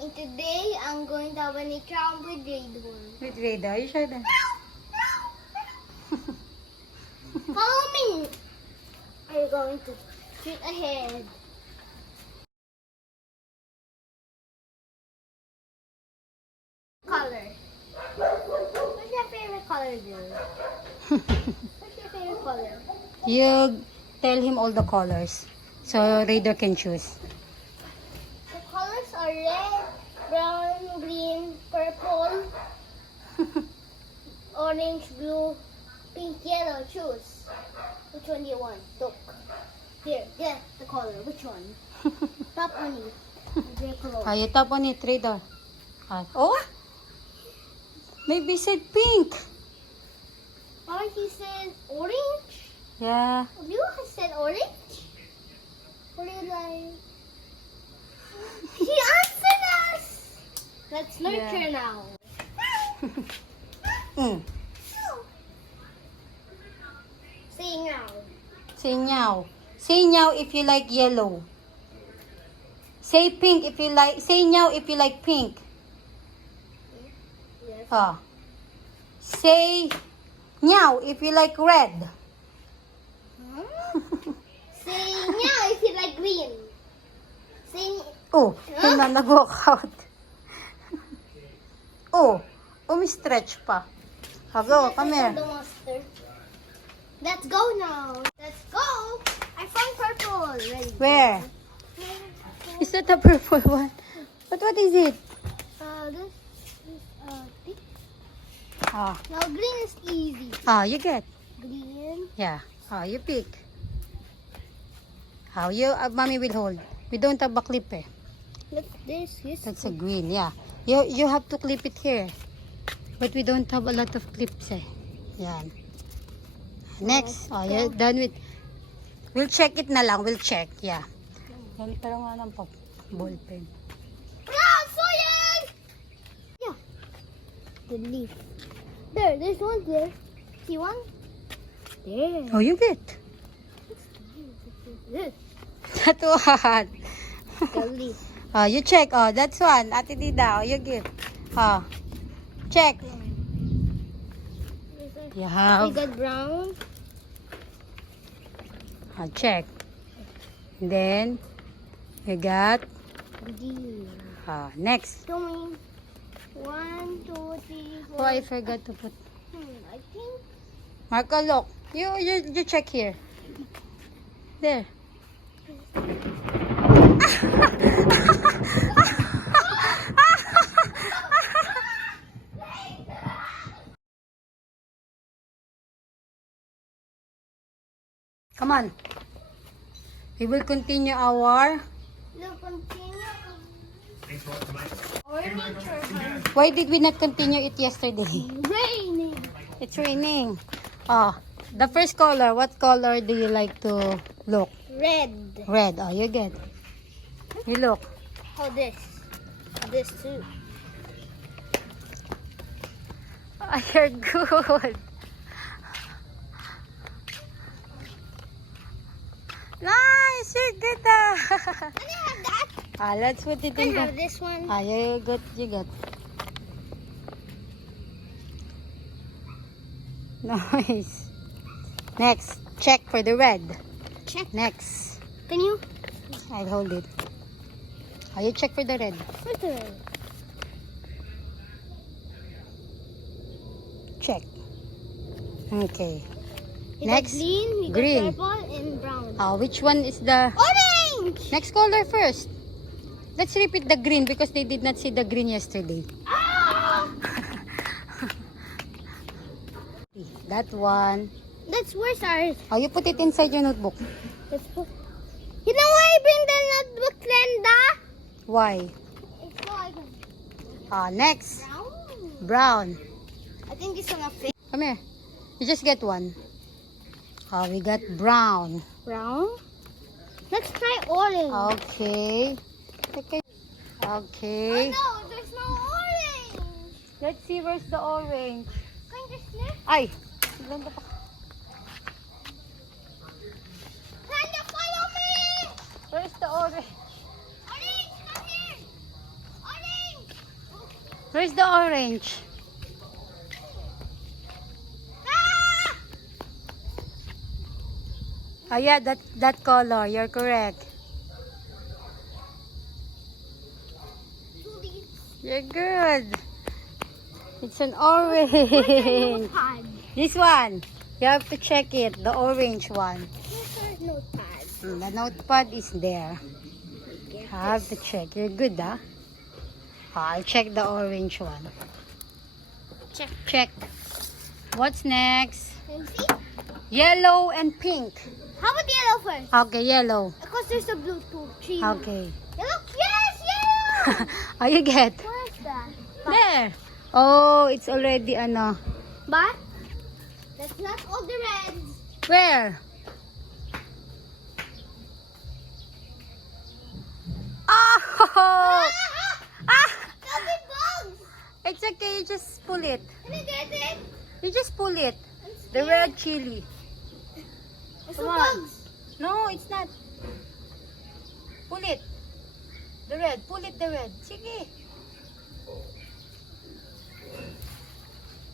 And today I'm going to have an exam with Radar. With radar, you sure that? Follow me. Are you going to shoot ahead? Color. What's your favorite color, Bill? What's your favorite color? You tell him all the colors. So radar can choose. The colors are red, brown, green, purple, orange, blue, pink, yellow. Choose. Which one do you want? Look. Here, get the color. Which one? Tap on it. Very close. You tap on it, radar. Oh? Maybe said pink. Or he said orange. Yeah. You said orange. What do you like? He answered us. Let's nurture now. Say now. Say meow. Say meow if you like yellow. Say pink if you like. Say meow if you like pink. Yes. Say meow if you like red. Say meow if you like green. Say Oh, yun na, nag-walk out. Oh, may stretch pa. Go, come here. the monster. Let's go now. Let's go. I found purple already. Where? Is that the purple one? But what is it? This is pink. Ah, Now green is easy. you get. Green. Yeah. You pick. Mommy will hold. We don't have a clip eh. Look, this is That's a green, yeah. You have to clip it here. But we don't have a lot of clips eh. Yan. Next. You're done with. We'll check it na lang. We'll check. Yeah. Yan, pero nga ng ball pen. soil! Yeah. The leaf. There's one there. See one? There. Oh, you get. This. That one. The leaf. You check. That's one. Ate Dida, you give. Check. You We have. got brown. Check. Then, you got. Green. Next. Show me. 1, 2, 3, 4. Oh, I forgot to put. I think. Marco, look. You check here. There. Come on. We will continue our. Look, continue. Orange or brown? Why did we not continue it yesterday? Raining. It's raining. The first color. What color do you like to look? Red. Red. You get. You look. How this? This too. You're good. Nice. You're good. Can I have that? Let's put it Can in I have the. this one? You got. You got. Nice. Next. Check for the red. Check. Next. Can you? I'll hold it. You check for the red. What's the red? Check. Okay. We Next. got green, we Green. got purple, and brown. Which one is the Orange! next color first? Let's repeat the green because they did not see the green yesterday. Ah! That one. That's where's ours. You put it inside your notebook. Let's put. You know why I bring the notebook, Linda? Why? It's so I can. Next. Brown. Brown. I think it's gonna fit. Come here. You just get one. We got brown. Brown? Let's try orange. Okay. Okay. Oh no, there's no orange. Let's see where's the orange. Can you sniff? Ay. Linda, follow me! Where's the orange? Orange, come here! Orange! Where's the orange? Ah! Oh yeah, that color. You're correct. Two leaves. You're good. It's an Where's the orange. notepad? This one. You have to check it. The orange one. Where's our notepad? The notepad is there. I have to check. You're good, huh? I'll check the orange one. Check. Check. What's next? And see? Yellow and pink. How about yellow first? Okay, yellow. Because there's a blue too. Tree. Okay. Yellow? Yes, yellow! Oh, you get. Where's that? There. Oh, it's already ano. But that's not all the reds. Where? Oh! Ah! There'll be bugs. It's okay. You just pull it. Can I get it? You just pull it. I'm The scared. red chili. There's Come some on. bugs. No, it's not. Pull it. The red. Pull it, the red. Sige.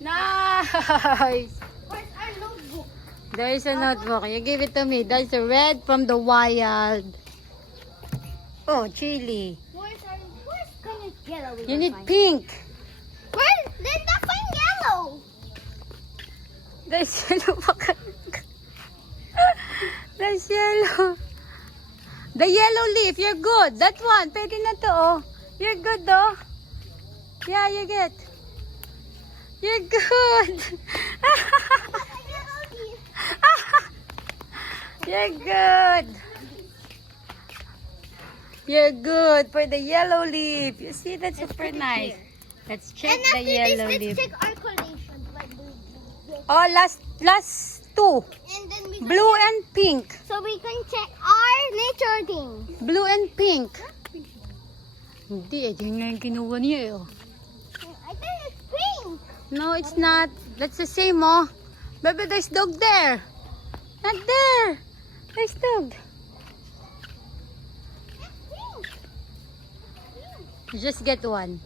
Nice. Where's our notebook? There is a notebook. You give it to me. That's the red from the wild. Oh, chili. Where's kind of yellow? We You can need find? pink. Where? There's nothing yellow. There's yellow. There's yellow. The yellow leaf. You're good. That one. Pwede na to, oh. You're good, though. Yeah, you get. You're good. Yellow leaf. You're good. You're good for the yellow leaf. You see, that's super put it nice. here. Let's check And the after yellow this, leaf. let's check our collations. Like blue. Oh, last two. And then we can Blue and pink. so we can check our nature things. Blue and pink. Hindi eh. Yun nga yung kinuha niya eh. Oh. I think it's pink. No, it's not. That's the same, oh. Baby, there's dog there. Not there. There's dog. It's pink. You just get one.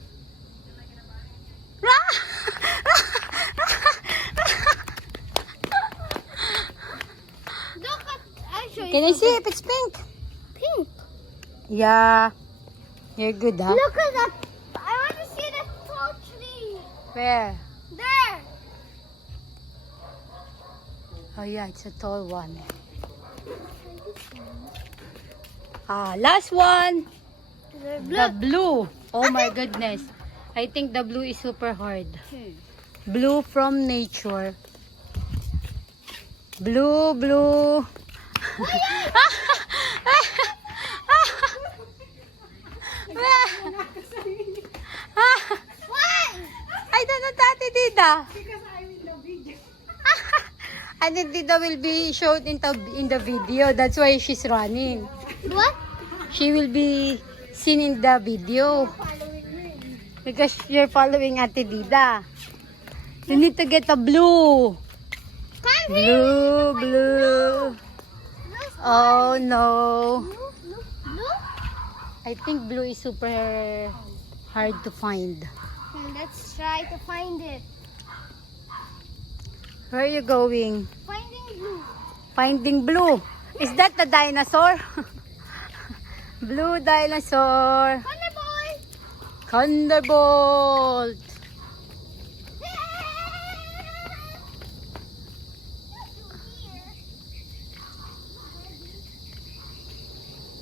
Look at, I'll show you. Can I see if it's pink? Pink. Yeah. You're good, huh? Look at that. I want to see the tall tree. Where? There. Oh yeah, it's a tall one. Last one. The blue. Oh my goodness. I think the blue is super hard. Blue from nature. Blue, blue. Why? I don't know, Tati Dida. Because I'm in the video. And then Dida will be showed in the video. That's why she's running. What? She will be seen in the video. Because you're following Ate Dida. You need to get a blue. Come Blue, blue. Oh no. Blue? I think blue is super hard to find. Let's try to find it. Where are you going? Finding blue. Finding blue. Is that the dinosaur? Blue dinosaur. Thunderbolt. Thunderbolt.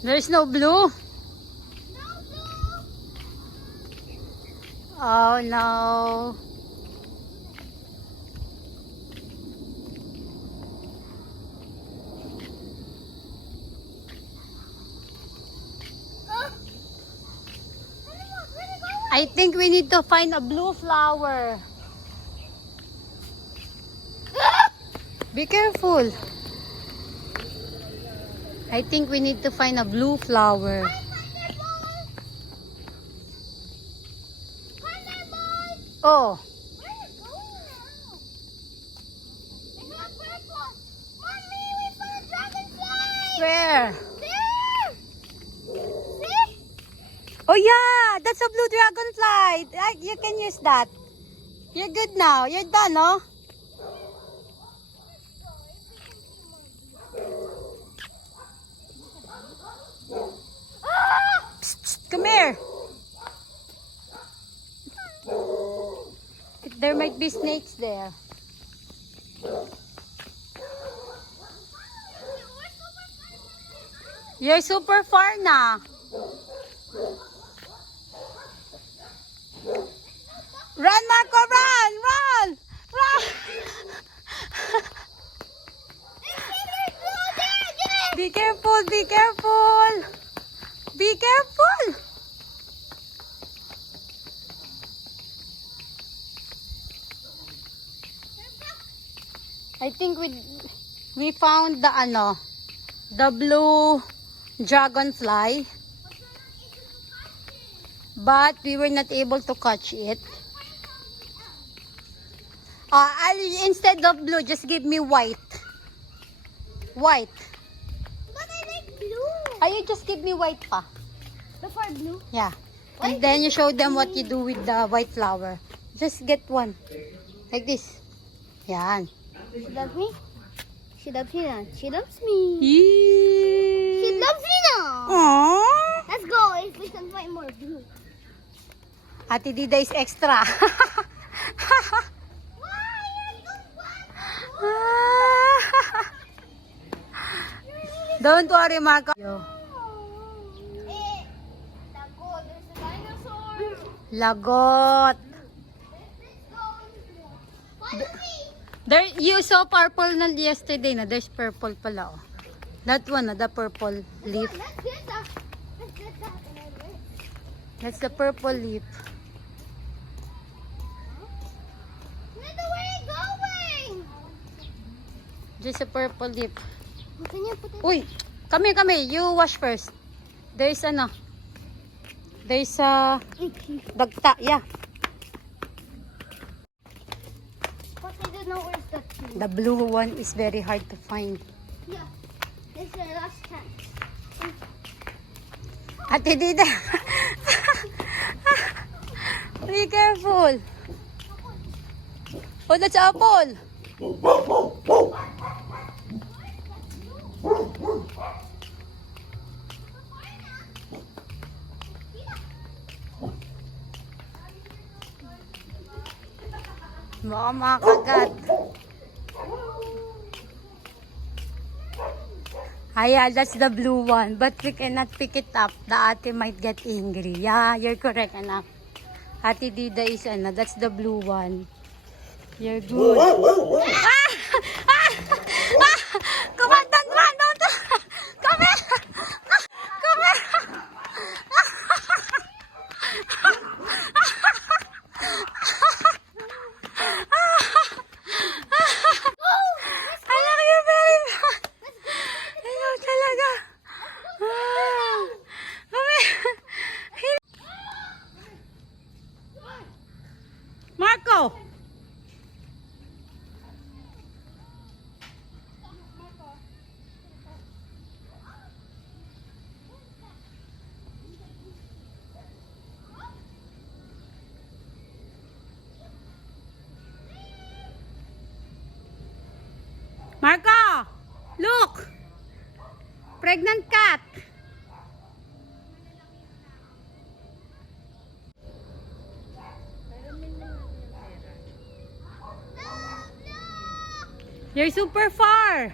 There's no blue? Oh no. I think we need to find a blue flower. Be careful. I think we need to find a blue flower. Oh, Where are you going now? It's not purple. Mommy, we found a dragonfly. where? There. See? Oh yeah, that's a blue dragonfly. You can use that. You're good now. You're done, no? Psst, psst, come here. There might be snakes there. You're super far na. Run, Marco, run! Run! Run! Be careful, be careful! Be careful! I think we found the blue dragonfly, but we were not able to catch it. Instead of blue, just give me white. White. But I like blue. You just give me white pa. Before blue. Yeah. And then you show them what you do with the white flower. Just get one. Like this. Yan. She loves me. She loves me now. She loves me. Yee. She loves me now. Aww. Let's go if we can find more blue. Ate Dida is extra. Don't worry, Marco. There's a dinosaur. Lagot. There, you saw purple na yesterday na. There's purple pala. Oh. That one, the purple leaf. Let's get that. Let's get that. That's the purple leaf. Where are you going? Just a purple leaf. Can you put it? Uy, come here. You wash first. There's There's a dagta. Yeah. But I don't know where's the tree. The blue one is very hard to find. Yeah. This is the last chance. Ate Dida. Be careful. Oh, that's apple. Baka makagat. Yeah, that's the blue one. But we cannot pick it up. The ate might get angry. Yeah, you're correct, anak. Ate Dida is, that's the blue one. You're good. Come on, don't run, don't. Come here. Come here. Anak, you're very bad. Ayaw talaga. Come here. Marco. Marco, look. Pregnant cat. You're super far.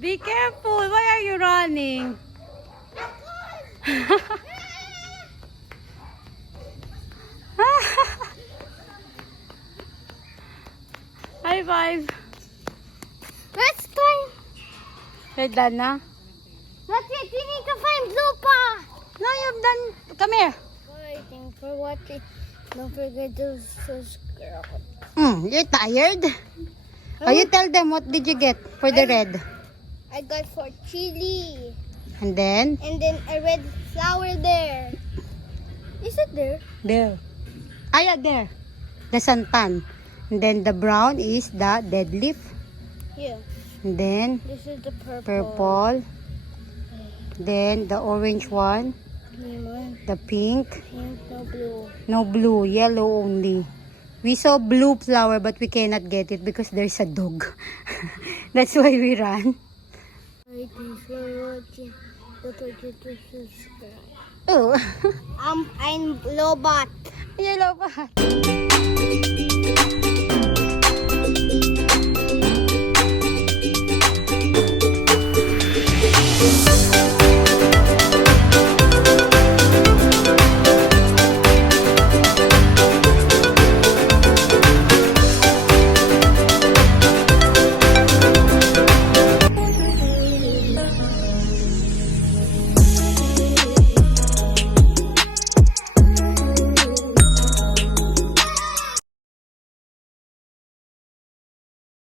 Be careful. Why are you running? High five. Let's climb. You're done na? Not yet. We need to find blue pa. No, you've done. Come here. Waiting for watching. Don't forget to subscribe. You're tired? Oh, you tell them what did you get for the red? I got for chili. And then, A red flower there. Is it there? there. Ah, yeah, there. The santan. And then the brown is the dead leaf. Yeah. And then This is the purple. purple. Then the orange one. Lemon. The pink. Pink, no blue. No blue, yellow only. We saw blue flower but we cannot get it because there's a dog. That's why we ran. Thanks for watching. Don't forget to subscribe. Oh, I'm Lobot. yellow pa.